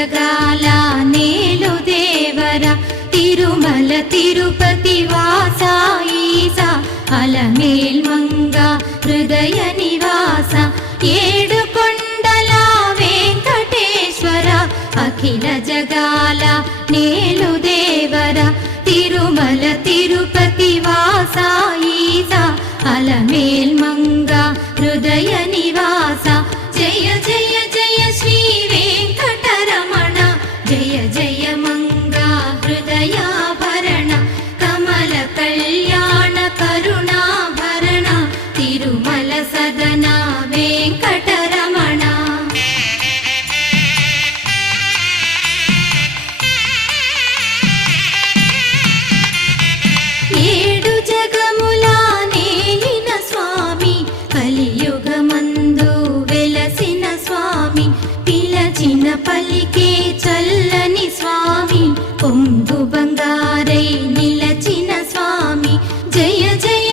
జగాల నేలు దేవర తిరుమల తిరుపతి వాస ఈసా అలమేల్ మంగ హృదయ నివాస ఏడు కొండల వెంకటేశ్వర అఖిల జగాల నేలు దేవర తిరుమల తిరుపతి వాస ఈసా అలమేల్ మంగ హృదయ నివాస జయ జయ జయ శ్రీ వెంకటరమణ జయ జయ మంగ హృదయాభరణ కమల కళ్యాణ కరుణాభరణ తిరుమల సదన వెంకటరమణ ఏడు జగముల నేలిన స్వామి కలియుగమందు వెలసిన స్వామి పిలచిన పల్లి